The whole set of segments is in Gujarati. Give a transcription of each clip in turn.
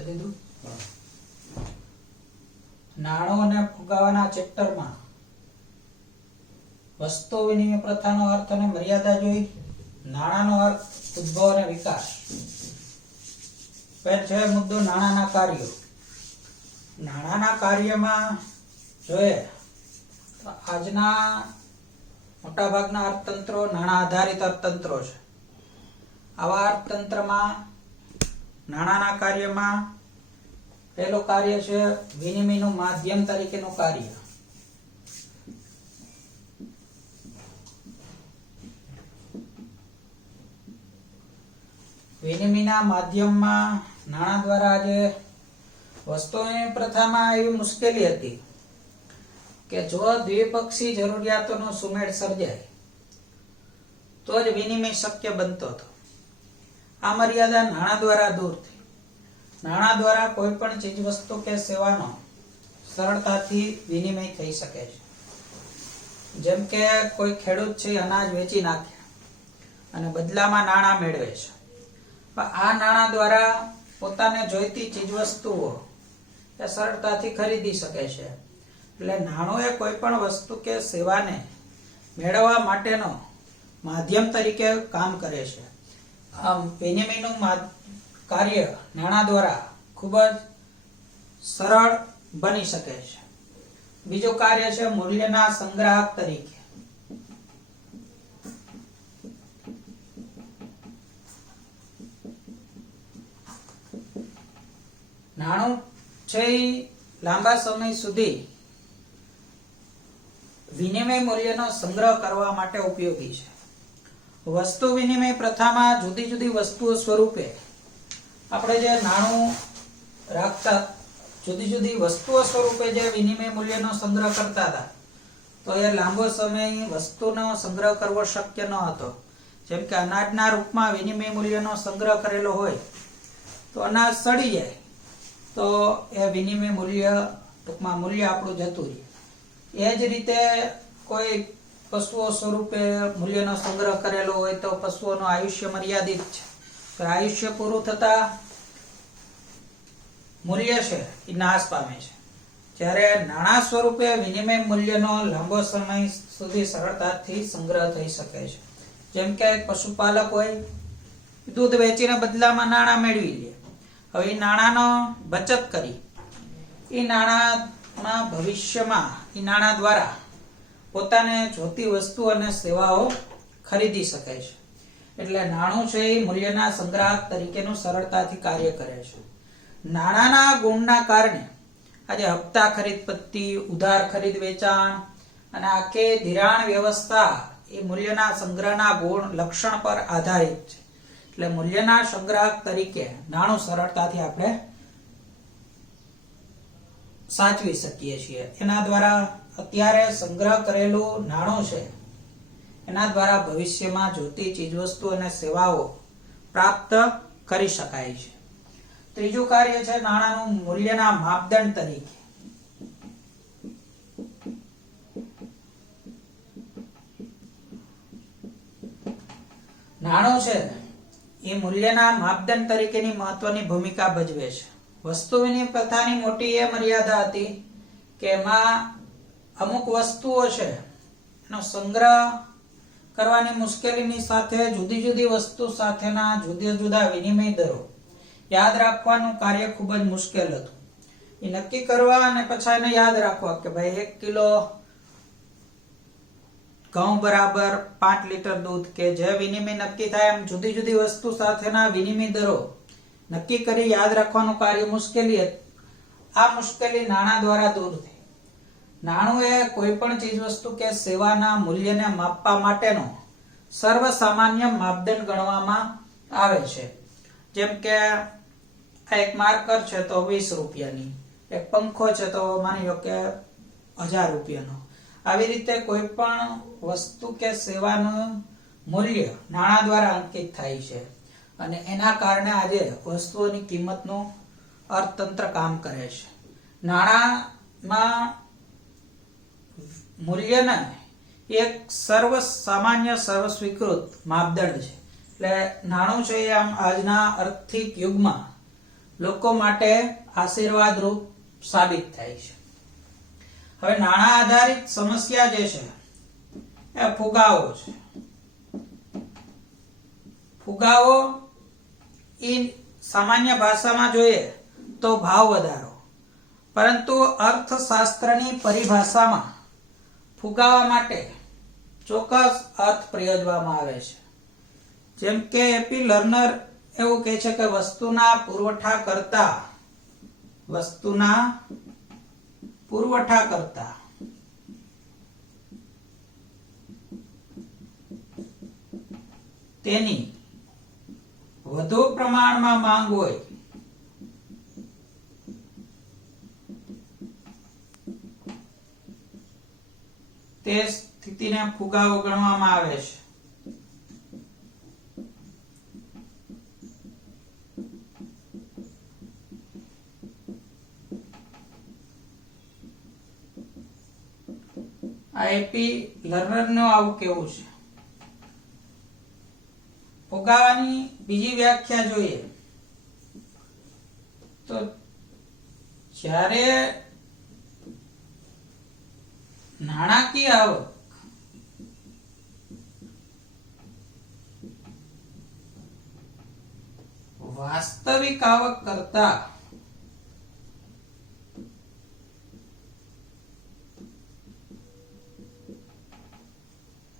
કીધું નાણું અને ફુગાવાના ચેપ્ટરમાં વસ્તુ વિનિમય પ્રથાનો અર્થ અને મર્યાદા જોઈ, નાણાંનો અર્થ, ઉદ્ભવ અને વિકાસ. પહેલો છે મુદ્દો નાણાંના કાર્યો. નાણાંના કાર્યમાં જોઈએ તો આજના મોટાભાગના અર્થતંત્રો નાણાં આધારિત અર્થતંત્રો છે. આવા અર્થતંત્રમાં નાણાંના કાર્યમાં પહેલું કાર્ય છે વિનિમયનું માધ્યમ તરીકેનું કાર્ય. વિનિમયના માધ્યમમાં નાણાં દ્વારા જે વસ્તુઓની પ્રથામાં એવી મુશ્કેલી હતી કે જો દ્વિપક્ષી જરૂરિયાતોનો સુમેળ સર્જાય તો જ વિનિમય શક્ય બનતો હતો. આ મર્યાદા નાણાં દ્વારા દૂર થઈ. નાણાં દ્વારા કોઈ પણ ચીજ વસ્તુ કે સેવાનો સરળતાથી વિનિમય થઈ શકે છે. જેમ કે કોઈ ખેડૂત છે અનાજ વેચી નાખે અને બદલામાં નાણાં મેળવે છે. આ નાણાં દ્વારા પોતાને જોઈતી ચીજવસ્તુઓ એ સરળતાથી ખરીદી શકે છે. એટલે નાણું એ કોઈ પણ વસ્તુ કે સેવાને મેળવવા માટેનો માધ્યમ તરીકે કામ કરે છે. આમ વિનિમયનું કાર્ય નાણાં દ્વારા ખૂબ જ સરળ બની શકે છે. બીજું કાર્ય છે મૂલ્યના સંગ્રાહક તરીકે. નાણું છે લાંબા સમય સુધી વિનિમય મૂલ્યનો સંગ્રહ કરવા માટે ઉપયોગી છે. વસ્તુ વિનિમય પ્રથામાં જુદી જુદી વસ્તુઓ સ્વરૂપે આપણે જે નાણું રાખતા, જુદી જુદી વસ્તુઓ સ્વરૂપે જે વિનિમય મૂલ્યનો સંગ્રહ કરતા હતા તો એ લાંબો સમય વસ્તુનો સંગ્રહ કરવો શક્ય ન હતો. જેમ કે અનાજના રૂપમાં વિનિમય મૂલ્યનો સંગ્રહ કરેલો હોય તો અનાજ સડી જાય તો એ વિનિમય મૂલ્ય ટૂંકમાં મૂલ્ય આપણું જતું રહે. એ જ રીતે કોઈ પશુઓ સ્વરૂપે મૂલ્યનો સંગ્રહ કરેલો હોય તો પશુઓનું આયુષ્ય મર્યાદિત છે. તો આયુષ્ય પૂરું થતા મૂલ્ય છે એ નાશ પામે છે. જ્યારે નાણાં સ્વરૂપે વિનિમય મૂલ્યનો લાંબો સમય સુધી સરળતાથી સંગ્રહ થઈ શકે છે. જેમ કે પશુપાલક હોય, દૂધ વેચીને બદલામાં નાણાં મેળવી લે. હવે એ નાણાંનો બચત કરી એ નાણાંના ભવિષ્યમાં એ નાણાં દ્વારા પોતાને જોતી વસ્તુ અને સેવાઓ ખરીદી શકે છે. એટલે નાણું છે એ મૂલ્યના સંગ્રાહક તરીકેનું સરળતાથી કાર્ય કરે છે. નાણાંના ગુણના કારણે આજે હપ્તા ખરીદ પદ્ધતિ, ઉધાર ખરીદ વેચાણ અને આખી ધિરાણ વ્યવસ્થા એ મૂલ્યના સંગ્રહના ગુણ લક્ષણ પર આધારિત છે. એટલે મૂલ્યના સંગ્રાહક તરીકે નાણું સરળતાથી આપણે સાચવી શકીએ છીએ. એના દ્વારા અત્યારે સંગ્રહ કરેલું નાણું છે એના દ્વારા ભવિષ્યમાં જોતી ચીજવસ્તુ અને સેવાઓ પ્રાપ્ત કરી શકાય છે. ત્રીજું કાર્ય છે નાણાંનું મૂલ્યના માપદંડ તરીકે. નાણું છે એ મૂલ્યના માપદંડ તરીકેની મહત્વની ભૂમિકા ભજવે છે. વસ્તુ વિનિમય પ્રથાની મોટી એ મર્યાદા હતી કે એમાં અમુક વસ્તુઓ છે એનો સંગ્રહ કરવાની મુશ્કેલીની સાથે જુદી જુદી વસ્તુ સાથેના જુદા જુદા વિનિમય દરો યાદ રાખવાનું કાર્ય ખૂબ જ મુશ્કેલ હતું. એ નક્કી કરવા અને પછી એને યાદ રાખવા કે ભાઈ 1 કિલો ઘઉં બરાબર 5 લીટર દૂધ, કે જે વિનિમય નક્કી થાય એમ જુદી જુદી વસ્તુ સાથેના વિનિમય દરો નક્કી કરી યાદ રાખવાનું કાર્ય મુશ્કેલી હતી. આ મુશ્કેલી નાણાં દ્વારા દૂર થઈ. નાણું એ કોઈ પણ ચીજ વસ્તુ કે સેવાના મૂલ્યને માપવા માટેનો સર્વસામાન્ય માપદંડ ગણવામાં આવે છે. જેમ કે આ એક માર્કર છે તો 20 રૂપિયાની, એક પંખો છે તો માની લો કે 1000 રૂપિયાનો. આવી રીતે કોઈ પણ વસ્તુ કે સેવાનું મૂલ્ય નાણાં દ્વારા અંકિત થાય છે અને એના કારણે આજે વસ્તુઓની કિંમતનું અર્થતંત્ર કામ કરે છે. નાણાંમાં મૂલ્યને એક સર્વ સામાન્ય સર્વ સ્વીકૃત માપદંડ છે. એટલે નાણું છે આમ આજના આર્થિક યુગમાં લોકો માટે આશીર્વાદરૂપ સાબિત થાય છે. હવે નાણાં આધારિત સમસ્યા જે છે એ ફુગાવો છે. ફુગાવો એ સામાન્ય ભાષામાં જોઈએ તો ભાવ વધારો, પરંતુ અર્થશાસ્ત્રની પરિભાષામાં ફુગાવા માટે ચોક્કસ અર્થ પ્રયોજવામાં આવે છે. જેમ કે એપી લર્નર એવું કહે છે કે વસ્તુના પુરવઠા કરતા તેની વધુ પ્રમાણમાં માંગ હોય તે સ્થિતિને ફુગાવો ગણવામાં આવે છે. આ એપી લર્નરનું આવું કેવું છે. ફુગાવાની બીજી વ્યાખ્યા જોઈએ તો જ્યારે નાણાકીય આવક વાસ્તવિક આવક કરતા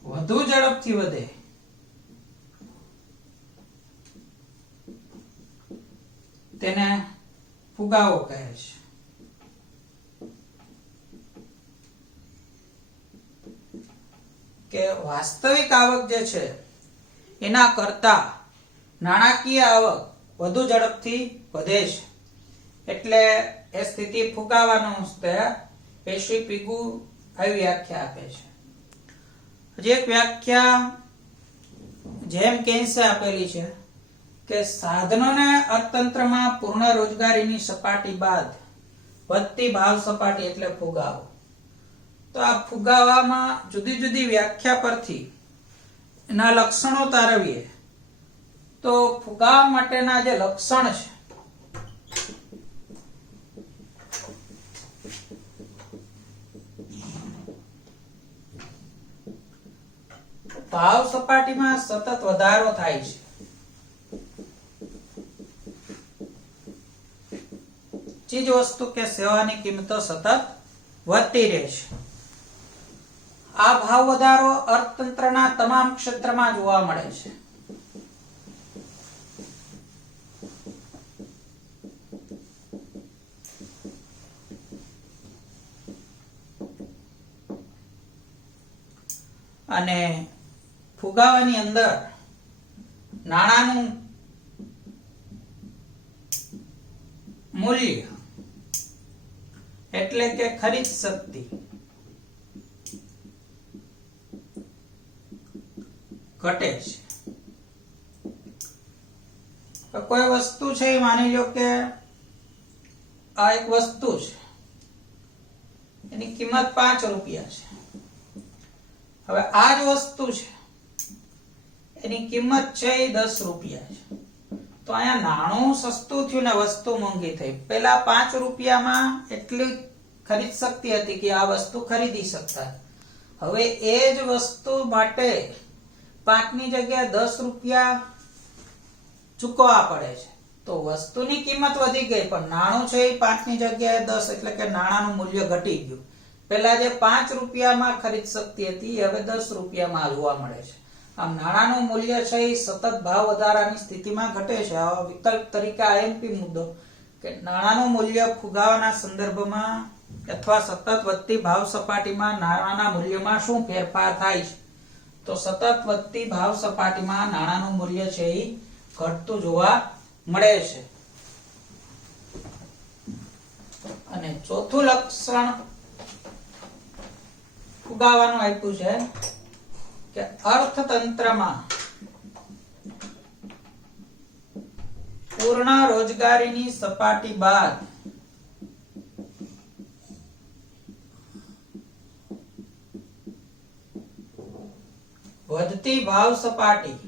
વધુ ઝડપથી વધે તેને ફુગાવો કહે છે. કે વાસ્તવિક આવક જે છે એના કરતા નાણાકીય આવક વધુ ઝડપથી વધે છે, એટલે એ સ્થિતિ ફુગાવાનું પેશી પીગુ આવી વ્યાખ્યા આપે છે. હજી એક વ્યાખ્યા જેમ કેન્સે આપેલી છે કે સાધનોને અર્થતંત્રમાં પૂર્ણ રોજગારીની સપાટી બાદ વધતી ભાવ સપાટી એટલે ફુગાવો. તો આ ફુગાવામાં જુદી જુદી વ્યાખ્યા પરથી એના લક્ષણો તારવીએ તો ફુગાવા માટેના જે લક્ષણ છે ભાવ સપાટીમાં સતત વધારો થાય છે. ચીજ વસ્તુ કે સેવાની કિંમતો સતત વધતી રહે છે. આ ભાવ વધારો અર્થતંત્રના તમામ ક્ષેત્રમાં જોવા મળે છે. અને ફુગાવાની અંદર નાણાંનું મૂલ્ય એટલે કે ખરીદ શક્તિ ઘટે છે. કોઈ વસ્તુ છે, માની લો કે આ એક વસ્તુ છે, એની કિંમત 5 રૂપિયા છે. હવે આ જ વસ્તુ છે એની કિંમત છે 10 રૂપિયા છે. તો અહીંયા નાણું સસ્તું થયું ને વસ્તુ મોંઘી થઈ. પેલા 5 રૂપિયામાં એટલી ખરીદ શક્તિ હતી કે આ વસ્તુ ખરીદી શકતા. હવે એ જ વસ્તુ માટે 5 ની જગ્યાએ 10 રૂપિયા ચૂકવવા પડે છે. તો વસ્તુની કિંમત વધી ગઈ પણ નાણું છે એ 5 ની જગ્યાએ 10, એટલે કે નાણાંનું મૂલ્ય ઘટી ગયું. પેલા જે 5 રૂપિયામાં ખરીદ શક્તિ હતી હવે 10 રૂપિયામાં જોવા મળે છે. આમ નાણાંનું મૂલ્ય છે એ સતત ભાવ વધારાની સ્થિતિમાં ઘટે છે. આવા વિકલ્પ તરીકે આઈએમપી મુદ્દો કે નાણાંનું મૂલ્ય ફુગાવાના સંદર્ભમાં અથવા સતત વધતી ભાવ સપાટીમાં નાણાંના મૂલ્યમાં શું ફેરફાર થાય છે? તો સતત વધતી ભાવ સપાટીમાં નાણાંનું મૂલ્ય છે એ ઘટતું જોવા મળે છે. અને ચોથું લક્ષણ ફુગાવાનું આપ્યું છે કે અર્થતંત્રમાં પૂર્ણ રોજગારીની સપાટી બાદ વધતી ભાવ સપાટી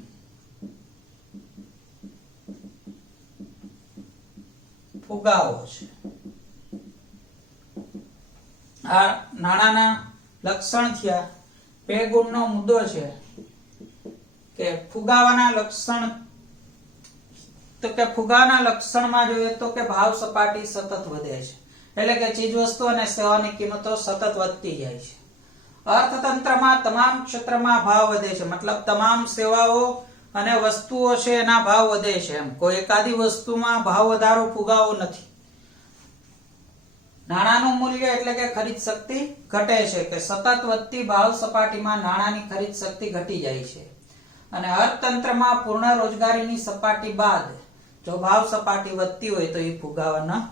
ફુગાવો છે. આ નાણાના લક્ષણ થયા. બે ગુણનો મુદ્દો છે કે ફુગાવાના લક્ષણ, તો કે ફુગાવાના લક્ષણમાં જોઈએ તો કે ભાવ સપાટી સતત વધે છે, એટલે કે ચીજ વસ્તુ અને સેવાની કિંમતો સતત વધતી જાય છે. અર્થતંત્રમાં તમામ ક્ષેત્રમાં ભાવ વધે છે, મતલબ તમામ સેવાઓ અને વસ્તુઓ છે એના ભાવ વધે છે. એમ કોઈ એકાદી વસ્તુમાં ભાવ વધારો ફુગાવો નથી. નાણાંનું મૂલ્ય એટલે કે ખરીદ શક્તિ ઘટે છે, કે સતત વધતી ભાવ સપાટીમાં નાણાંની ખરીદ શક્તિ ઘટી જાય છે. અને અર્થતંત્રમાં પૂર્ણ રોજગારીની સપાટી બાદ જો ભાવ સપાટી વધતી હોય તો એ ફુગાવાના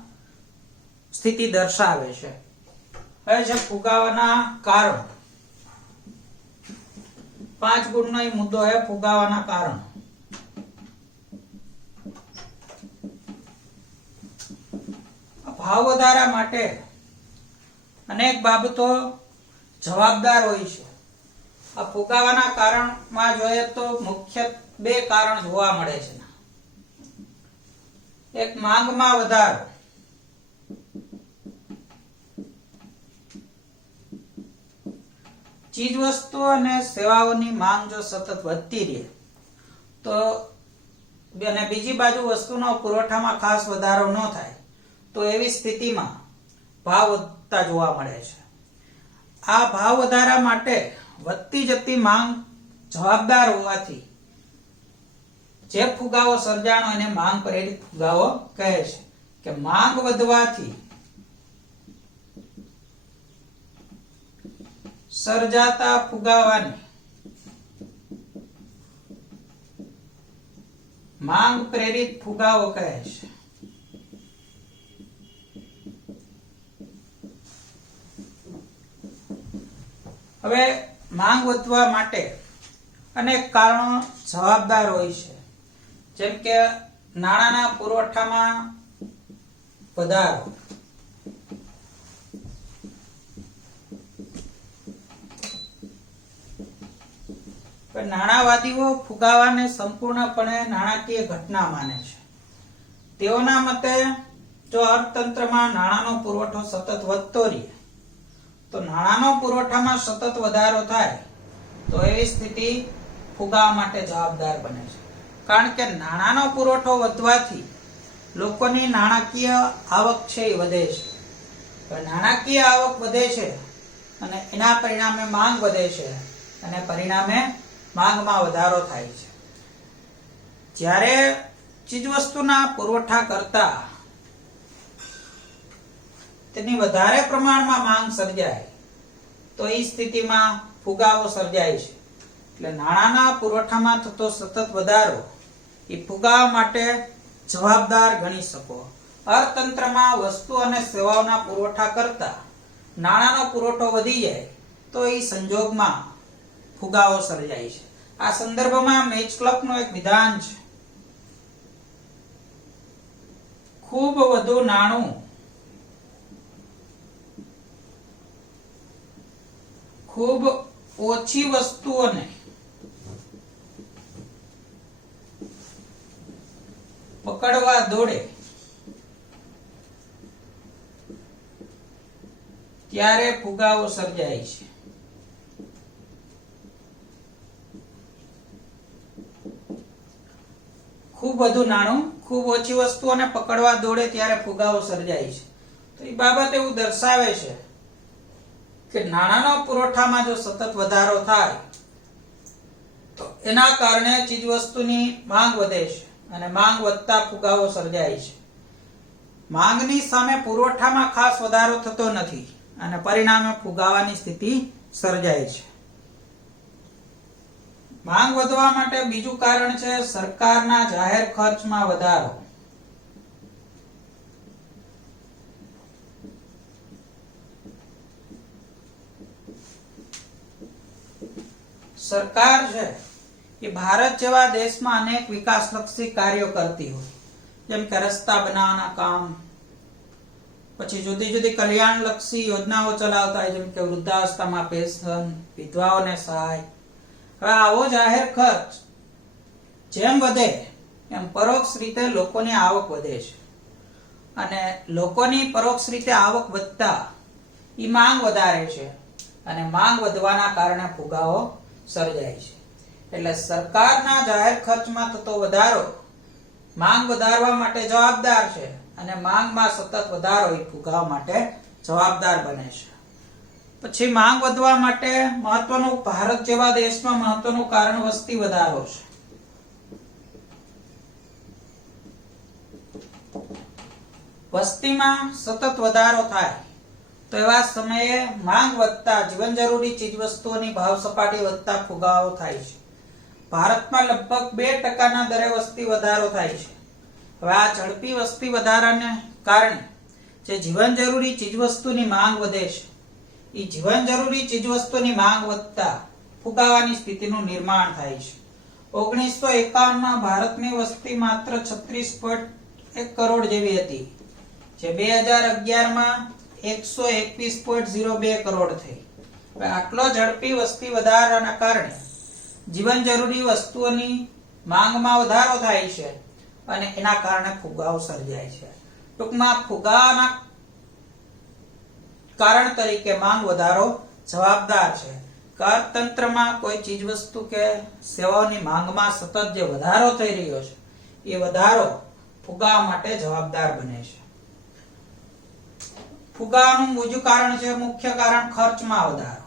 સ્થિતિ દર્શાવે છે. હવે છે ફુગાવાના કારણ. 5 ગુણનો એ મુદ્દો છે ફુગાવાના કારણ. ભાવ વધારા માટે અનેક બાબતો જવાબદાર હોય છે. આ ફુગાવાના કારણમાં જોઈએ તો મુખ્ય 2 કારણ જોવા મળે છે. એક માંગમાં વધારો. ચીજ વસ્તુઓ અને સેવાઓની માંગ જો સતત વધતી રહે તો, અને બીજી બાજુ વસ્તુનો પુરવઠામાં ખાસ વધારો ન થાય તો એવી સ્થિતિમાં ભાવ વધતા જોવા મળે છે. આ ભાવ વધારા માટે વધતી જતી માંગ જવાબદાર હોવાથી જે ફુગાવો સર્જાણો એને માંગ પ્રેરિત ફુગાવો કહે છે. કે માંગ વધવાથી સર્જાતા ફુગાવાને માંગ પ્રેરિત ફુગાવો કહે છે. હવે માંગ વધવા માટે અનેક કારણો જવાબદાર હોય છે, જેમ કે નાણાંના પુરવઠામાં વધારો, નાણાવાદીઓ ફુગાવાને સંપૂર્ણપણે નાણાકીય ઘટના માને છે. તેઓના મતે જો અર્થતંત્રમાં નાણાંનો પુરવઠો સતત વધતો રહે તો નાણાંનો પુરવઠામાં સતત વધારો થાય તો એવી સ્થિતિ ફુગાવા માટે જવાબદાર બને છે. કારણ કે નાણાંનો પુરવઠો વધવાથી લોકોની નાણાકીય આવક છે એ વધે છે. નાણાકીય આવક વધે છે અને એના પરિણામે માંગ વધે છે, અને પરિણામે માંગમાં વધારો થાય છે. જ્યારે ચીજવસ્તુના પુરવઠા કરતા તેની વધારે પ્રમાણમાં માંગ સર્જાય તો એ સ્થિતિમાં ફુગાવો સર્જાય છે. એટલે નાણાંના પુરવઠામાં થતો સતત વધારો એ ફુગાવા માટે જવાબદાર ગણી શકો. અર્થતંત્રમાં વસ્તુ અને સેવાઓના પુરવઠા કરતા નાણાંનો પુરવઠો વધી જાય તો એ સંજોગમાં ફુગાવો સર્જાય છે. આ સંદર્ભમાં મેચ ક્લર્કનું એક વિધાન છે. ખૂબ વધુ નાણું ખૂબ ઓછી વસ્તુઓને પકડવા દોડે ત્યારે ફુગાવો સર્જાય છે. ખૂબ વધુ નાણું ખૂબ ઓછી વસ્તુઓને પકડવા દોડે ત્યારે ફુગાવો સર્જાય છે. તો એ બાબત એવું દર્શાવે છે કે નાણાંનો પુરવઠામાં જો સતત વધારો થાય તો એના કારણે ચીજવસ્તુની માંગ વધે છે, અને માંગ વધતા ફુગાવો સર્જાય છે. માંગની સામે પુરવઠામાં ખાસ વધારો થતો નથી અને પરિણામે ફુગાવાની સ્થિતિ સર્જાય છે. માંગ વધવા માટે બીજું કારણ છે સરકારના જાહેર ખર્ચમાં વધારો. સરકાર છે એ ભારત જેવા દેશમાં અનેક વિકાસલક્ષી કાર્યો કરતી હોય, જેમ કે રસ્તા બનાવવાના કામ, પછી જુદી જુદી કલ્યાણલક્ષી યોજનાઓ ચલાવતા હોય, જેમ કે વૃદ્ધાવસ્થામાં પેન્શન, વિધવાઓને સહાય. હવે આવો જાહેર ખર્ચ જેમ વધે એમ પરોક્ષ રીતે લોકોની આવક વધે છે. અને લોકોની પરોક્ષ રીતે આવક વધતા ઈ માંગ વધારે છે અને માંગ વધવાના કારણે ફુગાવો સર્જાય છે. એટલે સરકારના જાહેર ખર્ચમાં થતો વધારો માંગ વધારવા માટે જવાબદાર છે અને માંગમાં સતત વધારો એ ફુગાવા માટે જવાબદાર બને છે. પછી માંગ વધવા માટે મહત્વનું, ભારત જેવા દેશમાં મહત્વનું કારણ વસ્તી વધારો છે. વસ્તીમાં સતત વધારો થાય તો એવા સમયે માંગ વધતા જીવન જરૂરી ચીજવસ્તુઓની ભાવ સપાટી વધતા ફુગાવો થાય છે. ભારતમાં લગભગ 2% દરે વસ્તી વધારો થાય છે. હવે આ ઝડપી વસ્તી વધારાને કારણે જે જીવન જરૂરી ચીજવસ્તુની માંગ વધે છે, એ જીવન જરૂરી ચીજવસ્તુની માંગ વધતા ફુગાવાની સ્થિતિનું નિર્માણ થાય છે. 1951માં ભારતની વસ્તી માત્ર 36.1 કરોડ જેવી હતી, જે 2011માં 121.02 કરોડ થઈ. હવે આટલો ઝડપી વસ્તી વધારાના કારણે જીવન જરૂરી વસ્તુઓની માંગમાં વધારો થાય છે અને એના કારણે ફુગાવો સર્જાય છે. ટૂંકમાં ફુગાવાના કારણ તરીકે માંગ વધારો જવાબદાર છે. અર્થતંત્રમાં કોઈ ચીજવસ્તુ કે સેવાઓની માંગમાં સતત જે વધારો થઈ રહ્યો છે, એ વધારો ફુગાવા માટે જવાબદાર બને છે. ફુગાવાનું બીજું કારણ છે, મુખ્ય કારણ ખર્ચમાં વધારો.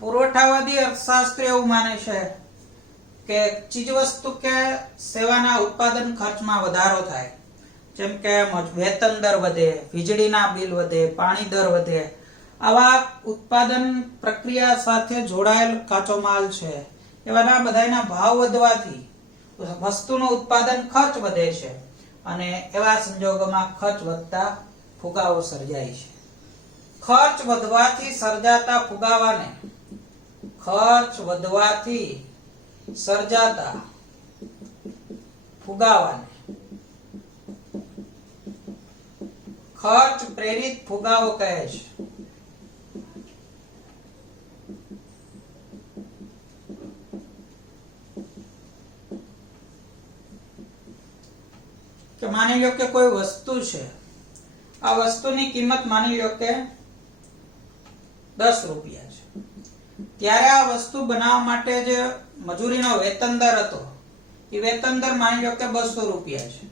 પુરવઠાવાદી અર્થશાસ્ત્ર એવું માને છે કે ચીજવસ્તુ કે સેવાના ઉત્પાદન ખર્ચમાં વધારો થાય, જેમ કે વેતન દર વધે, વીજળીના બિલ વધે, પાણી દર વધે. આવા ઉત્પાદન પ્રક્રિયા સાથે જોડાયેલ કાચો માલ છે, એવાના બધાના ભાવ વધવાથી વસ્તુનું ઉત્પાદન ખર્ચ વધે છે અને એવા સંજોગોમાં ખર્ચ વધતા ફુગાવો સર્જાય છે. ખર્ચ વધવાથી સર્જાતા ફુગાવાને ખર્ચ પ્રેરિત ફુગાવો કહે છે. કે માની લો કે કોઈ વસ્તુ છે, આ વસ્તુની કિંમત માની લો કે 10 રૂપિયા છે, ત્યારે આ વસ્તુ બનાવવા માટે જે મજૂરીનો વેતન દર હતો, એ વેતન દર માની લો કે 200 રૂપિયા છે.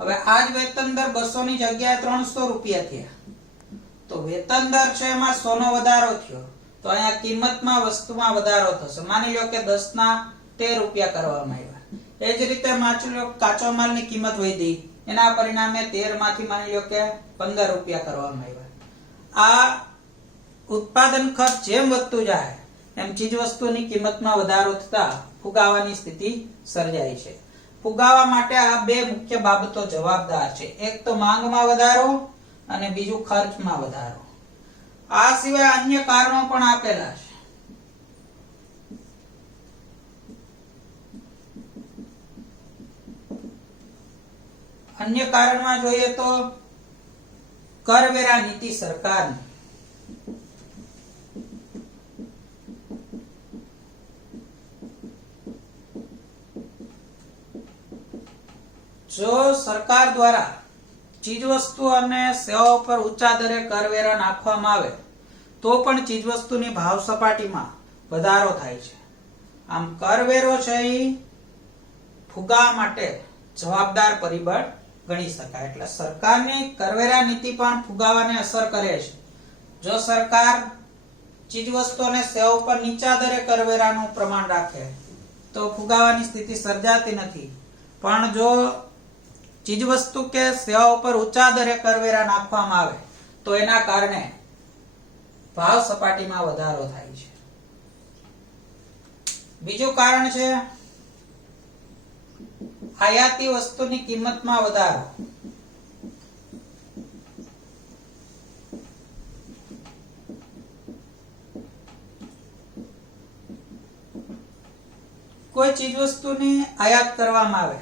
હવે આ જ વેતન દર 200 ની જગ્યાએ 300 રૂપિયા થયા, તો વેતન દર છે એમાં 100 નો વધારો થયો, તો અહીંયા કિંમતમાં વસ્તુમાં વધારો થશે. માની લો કે 10 ના 13 રૂપિયા કરવામાં આવ્યા. એ જ રીતે માની લો કાચો માલની કિંમત વધી, એના પરિણામે 13 માંથી માની લો કે 15 રૂપિયા કરવામાં આવ્યા. આ ઉત્પાદન ખર્ચ જેમ વધતું જાય એમ ચીજવસ્તુની કિંમતમાં વધારો થતા ફુગાવાની સ્થિતિ સર્જાય છે. ફુગાવા માટે આ બે મુખ્ય બાબતો જવાબદાર છે. એક તો માંગમાં વધારો અને બીજું ખર્ચમાં વધારો. આ સિવાય અન્ય કારણો પણ આપેલા છે. અન્ય કારણમાં જોઈએ તો કરવેરા નીતિ સરકારની. જો સરકાર દ્વારા ચીજવસ્તુ અને સેવાઓ પર ઊંચા દરે કરવેરા નાખવામાં આવે તો પણ ચીજવસ્તુની ભાવ સપાટીમાં વધારો થાય છે. આમ કરવેરો છે એ ફુગા માટે જવાબદાર પરિબળ ગણી શકાય. એટલે સરકારની કરવેરા નીતિ પણ ફુગાવાને અસર કરે છે. જો સરકાર ચીજવસ્તુ અને સેવાઓ પર નીચા દરે કરવેરાનું પ્રમાણ રાખે તો ફુગાવાની સ્થિતિ સર્જાતી નથી, પણ જો ચીજવસ્તુ કે સેવાઓ પર ઊંચા દરે કરવેરા નાખવામાં આવે તો એના કારણે ભાવ સપાટીમાં વધારો થાય છે. બીજું કારણ છે આયાતી વસ્તુની કિંમતમાં વધારો. કોઈ ચીજવસ્તુની આયાત કરવામાં આવે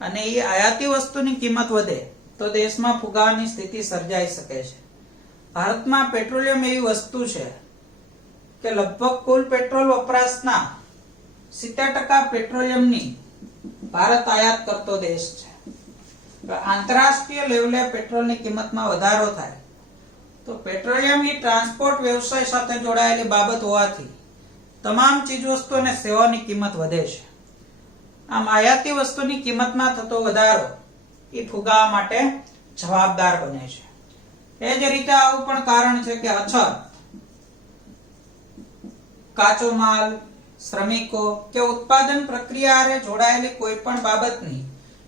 અને એ આયાતી વસ્તુની કિંમત વધે તો દેશમાં ફુગાવાની સ્થિતિ સર્જાઈ શકે છે. ભારતમાં પેટ્રોલિયમ એવી વસ્તુ છે કે લગભગ કુલ પેટ્રોલ વપરાશના 70% પેટ્રોલિયમની ભારત આયાત કરતો દેશ છે, આંતરરાષ્ટ્રીય લેવલે પેટ્રોલની કિંમતમાં વધારો થાય તો પેટ્રોલિયમની ટ્રાન્સપોર્ટ વ્યવસાય સાથે જોડાયેલી બાબત હોવાથી તમામ ચીજવસ્તુ અને સેવાઓની કિંમત વધે છે. આમ આયાતી વસ્તુની કિંમતમાં થતો વધારો એ ફુગાવા માટે જવાબદાર બને છે. એ જ રીતે આવું પણ કારણ છે કે અછત, કાચો માલ, શ્રમિકો કે ઉત્પાદન પ્રક્રિયાએ જોડાયેલી કોઈ પણ બાબતની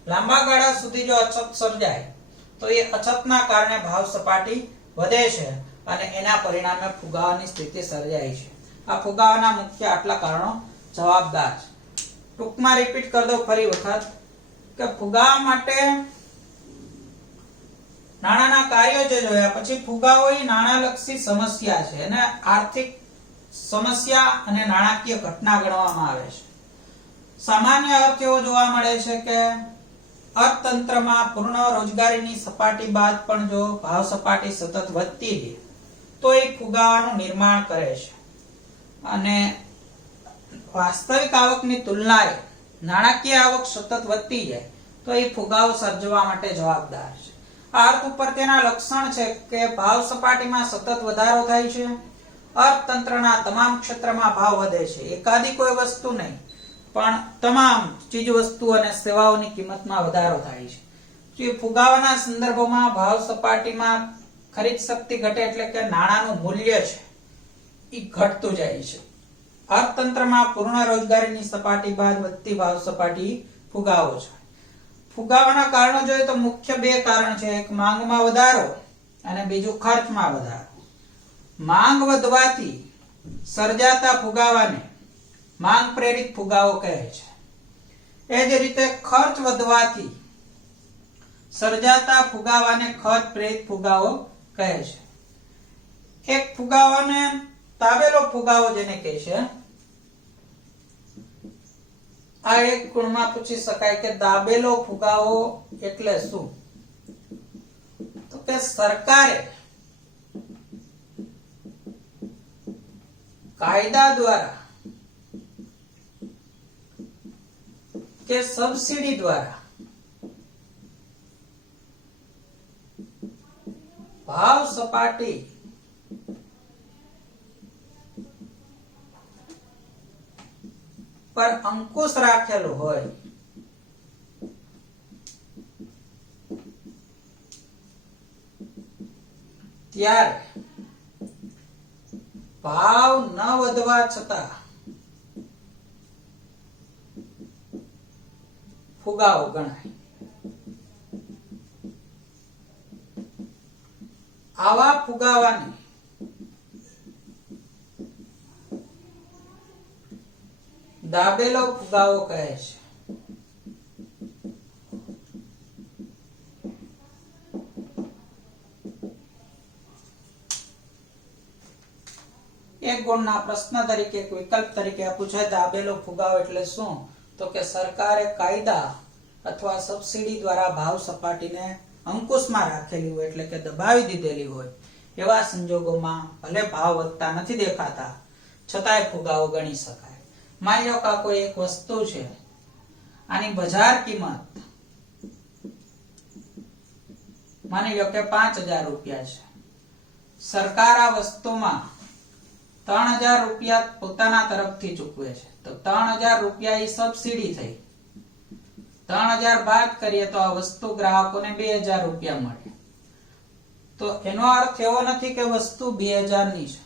લાંબા ગાળા સુધી જો અછત સર્જાય તો એ અછતના કારણે ભાવ સપાટી વધે છે અને એના પરિણામે ફુગાવાની સ્થિતિ સર્જાય છે. આ ફુગાવાના મુખ્ય આટલા કારણો જવાબદાર છે. ટૂંકમાં રિપીટ કરી દો ફરી વખત કે ફુગાવા માટે નાણાંના કાર્યો જે જોયા, પછી ફુગાવો એ નાણાંલક્ષી સમસ્યા છે અને આર્થિક સમસ્યા અને નાણાકીય ઘટના ગણવામાં આવે છે. સામાન્ય અર્થ એવો જોવા મળે છે કે અર્થતંત્રમાં પૂર્ણ રોજગારીની સપાટી બાદ પણ જો ભાવ સપાટી સતત વધતી રહે તો એ ફુગાવાનું નિર્માણ કરે છે અને વાસ્તવિક આવકની તુલનાએ નાણાકીય આવક સતત વધતી જાય તો એ ફુગાવો સર્જવા માટે જવાબદાર છે. આ અર્થ ઉપર તેના લક્ષણ છે કે ભાવ સપાટીમાં સતત વધારો થાય છે, અર્થતંત્રના તમામ ક્ષેત્રમાં ભાવ વધે છે, એકાદી કોઈ વસ્તુ નહીં પણ તમામ ચીજ વસ્તુ અને સેવાઓની કિંમતમાં વધારો થાય છે. જે ફુગાવાના સંદર્ભમાં ભાવ સપાટીમાં ખરીદ શક્તિ ઘટે એટલે કે નાણાંનું મૂલ્ય છે એ ઘટતું જાય છે. અર્થતંત્રમાં પૂર્ણ રોજગારીની સપાટી બાદ વધતી ભાવ સપાટી ફુગાવો છે. ફુગાવાના કારણો જોઈએ તો મુખ્ય બે કારણ છે, એક માંગમાં વધારો અને બીજું ખર્ચમાં વધારો. માંગ વધવાથી સર્જાતા ફુગાવાને માંગ પ્રેરિત ફુગાવો કહે છે. એ જ રીતે ખર્ચ વધવાથી સર્જાતા ફુગાવાને ખર્ચ પ્રેરિત ફુગાવો કહે છે. એક ફુગાવાને તાબેલો ફુગાવો જેને કહે છે, આ એક ગુણમાં પૂછી શકાય કે દાબેલો ફુગાવો એટલે શું? તો કે સરકારે કાયદા દ્વારા કે સબસિડી દ્વારા ભાવ સપાટી પર અંકુશ રાખેલો હોય ત્યારે ભાવ ન વધવા છતાં ફુગાવો ગણાય. આવા ફુગાવાને દાબેલો ફુગાવો કહે છે. એક ગુણના પ્રશ્ન તરીકે એક વિકલ્પ તરીકે પૂછાય દાબેલો ફુગાવો એટલે શું? તો કે સરકારે કાયદા અથવા સબસિડી દ્વારા ભાવ સપાટીને અંકુશમાં રાખેલી હોય એટલે કે દબાવી દીધેલી હોય એવા સંજોગોમાં ભલે ભાવ વધતા નથી દેખાતા છતાંય ફુગાવો ગણી શકાય. માની લો કે કોઈ એક વસ્તુ છે, આની બજાર કિંમત માની લો કે 5000 રૂપિયા છે. સરકાર આ વસ્તુમાં 3000 રૂપિયા પોતાના તરફથી ચૂકવે છે તો 3000 રૂપિયા એ સબસિડી થઈ. 3000 બાદ કરીએ તો આ વસ્તુ ગ્રાહકોને 2000 રૂપિયા મળે. તો એનો અર્થ એવો નથી કે વસ્તુ 2000 ની છે,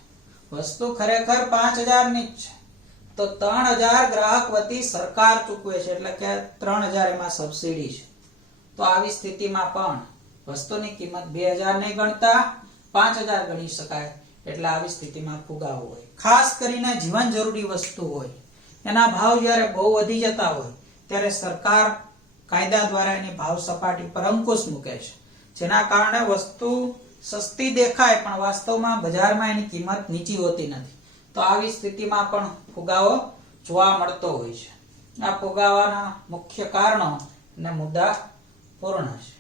વસ્તુ ખરેખર 5000 ની જ છે. તો 3000 ગ્રાહક વતી સરકાર ચૂકવે છે એટલે કે 3000 એમાં સબસિડી છે. તો આવી સ્થિતિમાં પણ વસ્તુની કિંમત 2000 નહીં ગણતા 5000 ગણી શકાય. એટલે આવી સ્થિતિમાં ફુગાવો હોય. ખાસ કરીને જીવન જરૂરી વસ્તુ હોય એના ભાવ જ્યારે બહુ વધી જતા હોય ત્યારે સરકાર કાયદા દ્વારા એની ભાવ સપાટી પર અંકુશ મૂકે છે, જેના કારણે વસ્તુ સસ્તી દેખાય પણ વાસ્તવમાં બજારમાં એની કિંમત નીચી હોતી નથી. તો આવી સ્થિતિમાં પણ ફુગાવો જોવા મળતો હોય છે. આ ફુગાવાના મુખ્ય કારણો અને મુદ્દા પૂર્ણ છે.